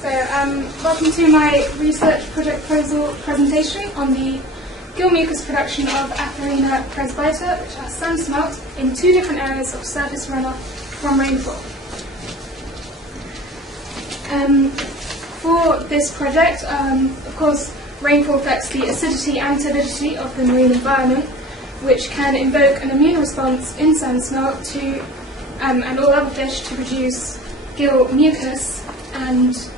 So, welcome to my research project proposal presentation on the gill mucus production of Acarina presbyter, which are sand smelt in two different areas of surface runoff from rainfall. For this project, of course, rainfall affects the acidity and turbidity of the marine environment, which can invoke an immune response in sand smelt to and all other fish to produce gill mucus, and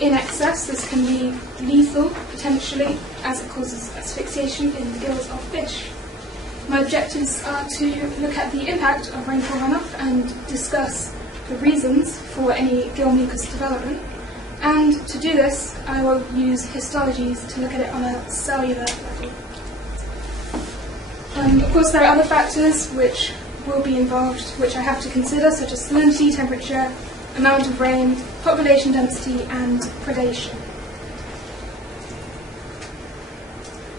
in excess this can be lethal potentially, as it causes asphyxiation in the gills of fish. My objectives are to look at the impact of rainfall runoff and discuss the reasons for any gill mucus development, and to do this I will use histologies to look at it on a cellular level. Of course, there are other factors which will be involved, which I have to consider, such as salinity, temperature, amount of rain, population density, and predation.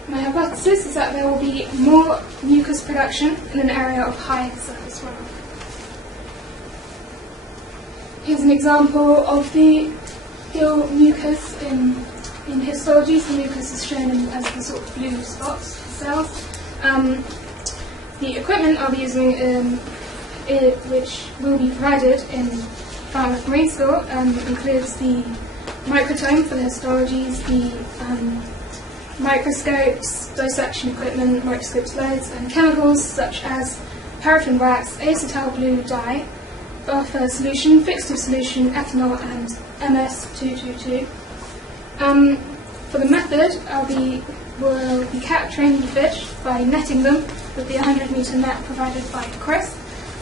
My hypothesis is that there will be more mucus production in an area of high surface runoff. Here's an example of the gill mucus in histology. The mucus is shown as the sort of blue spots, cells. The equipment I'll be using, which will be provided in Falmouth Marine School, includes the microtome for the histologies, the microscopes, dissection equipment, microscope slides, and chemicals such as paraffin wax, acetyl blue dye, buffer solution, fixative solution, ethanol, and MS-222. For the method, we'll be capturing the fish by netting them with the 100-metre net provided by Chris.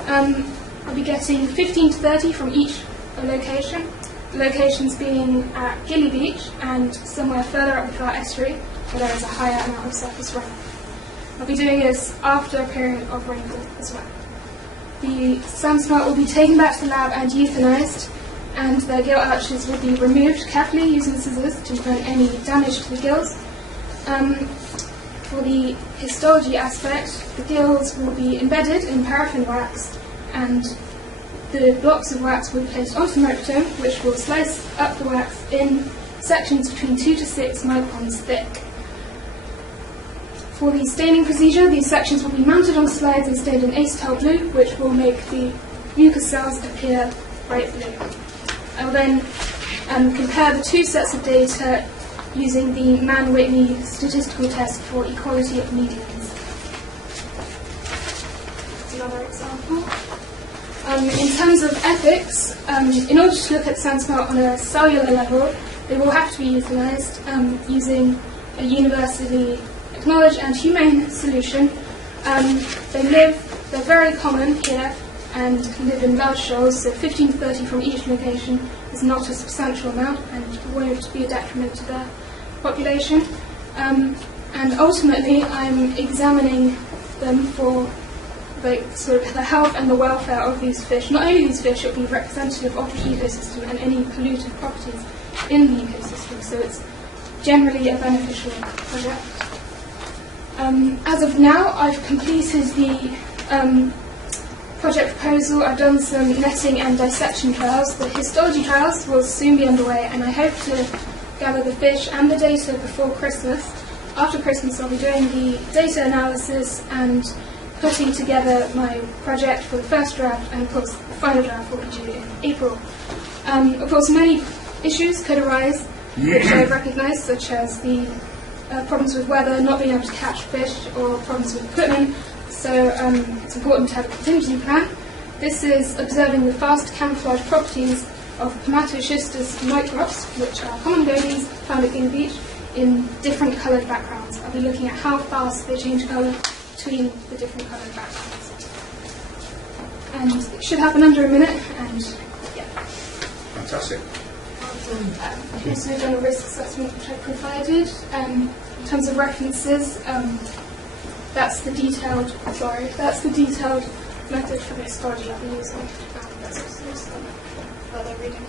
I'll be getting 15 to 30 from each location, the locations being at Gilly Beach and somewhere further up the Far Estuary, where there is a higher amount of surface runoff. I'll be doing this after a period of rainfall as well. The sand smelt will be taken back to the lab and euthanised, and the gill arches will be removed carefully using scissors to prevent any damage to the gills. For the histology aspect, the gills will be embedded in paraffin wax, and the blocks of wax will be placed onto the microtome, which will slice up the wax in sections between 2 to 6 microns thick. For the staining procedure, these sections will be mounted on slides and stained in acetyl blue, which will make the mucus cells appear bright blue. I will then compare the two sets of data using the Mann-Whitney statistical test for equality of medians. Another example. In terms of ethics, in order to look at sand smelt on a cellular level, they will have to be euthanised using a universally acknowledged and humane solution. They're very common here and live in large shoals, so 15 to 30 from each location is not a substantial amount and won't be a detriment to their population. And ultimately I'm examining them for the health and the welfare of these fish. Not only these fish, it will be representative of the ecosystem and any polluted properties in the ecosystem, so it's generally a beneficial project. As of now, I've completed the project proposal. I've done some netting and dissection trials. The histology trials will soon be underway, and I hope to gather the fish and the data before Christmas. After Christmas, I'll be doing the data analysis and putting together my project for the first draft, and of course the final draft will be due in April. Of course, many issues could arise, which I've recognised, such as the problems with weather, not being able to catch fish, or problems with equipment, so it's important to have a contingency plan. This is observing the fast camouflage properties of Pomatoschistus microbes, which are common gobies found at Gilly Beach, in different coloured backgrounds. I'll be looking at how fast they change colour between the different coloured backgrounds. And it should happen under a minute, and yeah. Fantastic. I've also done a risk assessment which I provided. In terms of references, that's the detailed method for the histology I'll be using. That's also some further reading.